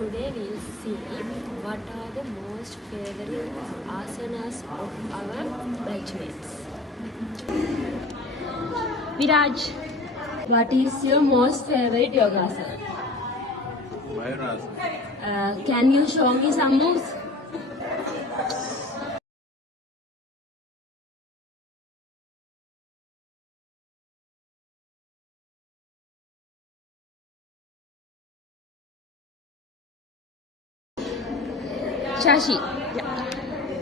Today we'll see what are the most favorite asanas of our batchmates. Viraj, what is your most favorite yoga asana? Mayurasana. Can you show me some moves? Shashi,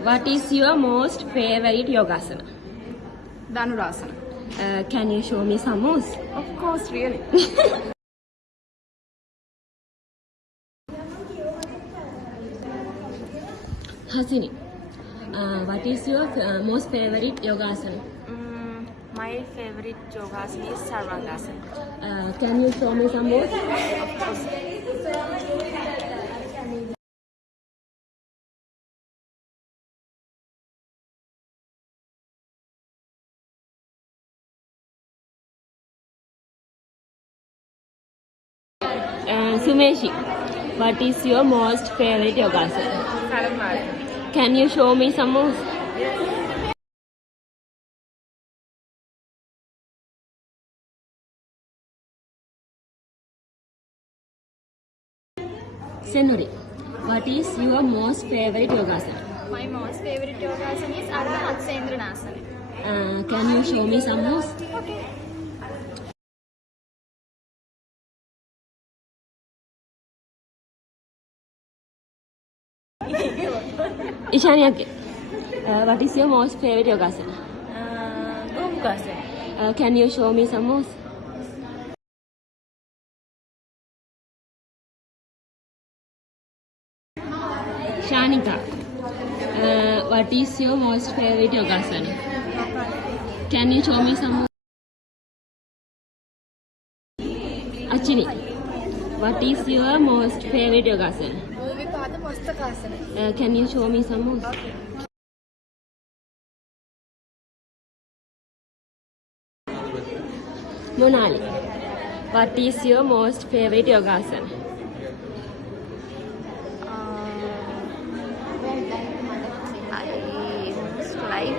what is your most favorite yogasana? Dhanurasana. Can you show me some moves? Of course, really. Hasini, what is your most favorite yogasana? My favorite yogasana is Sarvangasana. Can you show me some moves? Sumeshi, what is your most favorite yogasana? Kalamata. Can you show me some moves? Senuri, what is your most favorite yogasana? My most favorite yogasana is Ardha Matsyendrasana. Can you show me some moves? Ishani, what is your most favorite yogasana? Gomukhasana. Can you show me some moves? Shanika, what is your most favorite yogasana? Can you show me some moves? Achini, what is your most favorite yogasana? Vipada Mastakasana. Can you show me some moves? Monali, what is your most favorite yogasana? I most like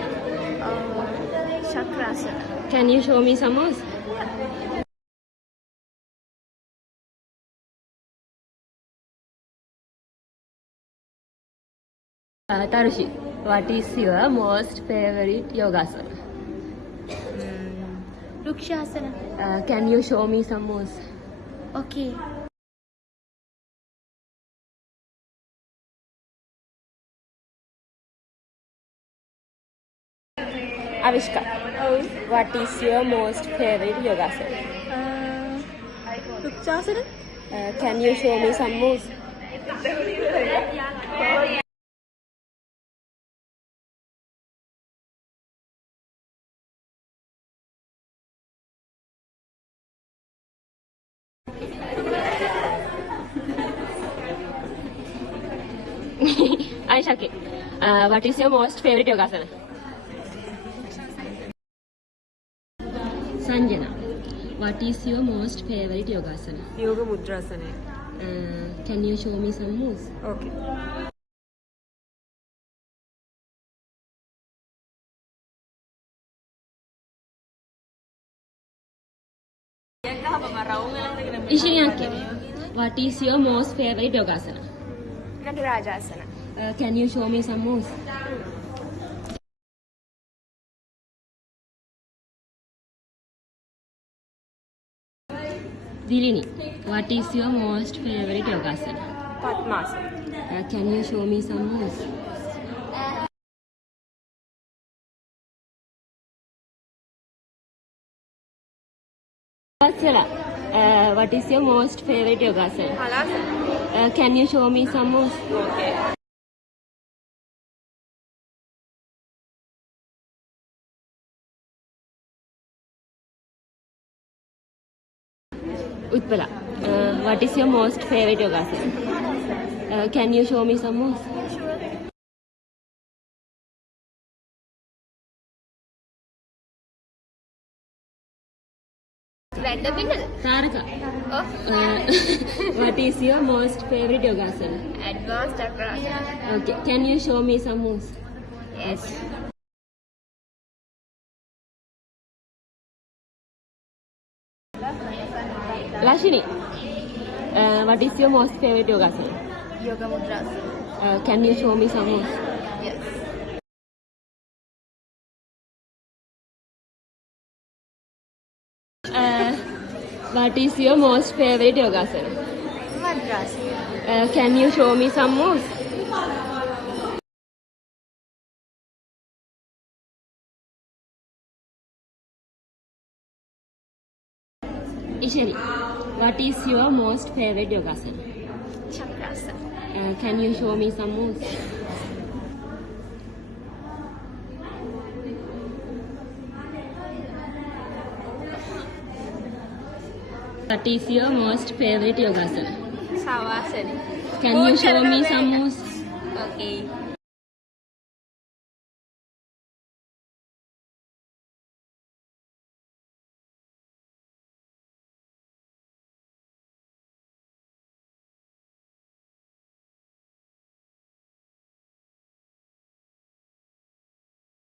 Chakrasana. Can you show me some moves? Tarushi, what is your most favorite yogasana? Vrukshasana. Can you show me some moves? Okay. Avishka, what is your most favorite yogasana? Vrukshasana. Can you show me some moves? Aishaki, what is your most favorite yogasana? Sanjana, what is your most favorite yogasana? Yoga Mudrasana. Can you show me some moves? Okay. Ishiyaki, what is your most favorite yogasana? Nagarajasana. Can you show me some moves? Dilini, what is your most favorite yogasana? Padmasana. Can you show me some moves? Vatsala, what is your most favorite yogasana? Halasana. Can you show me some moves? Okay. Utpala, what is your most favorite yogasana? Can you show me some moves? Random Taraka, of What is your most favorite yogasana? advanced Chakrasana. Okay, can you show me some moves? Yes. Lashini, what is your most favorite yogasana? Yoga Mudrasana. Can you show me some moves? Yes. What is your most favorite yogasana? Madrasana. Can you show me some moves? Ishari, what is your most favorite yogasana? Chakrasana. Can you show me some moves? What is your most favorite yogasana? Savasana. Can you show me some moves? Okay.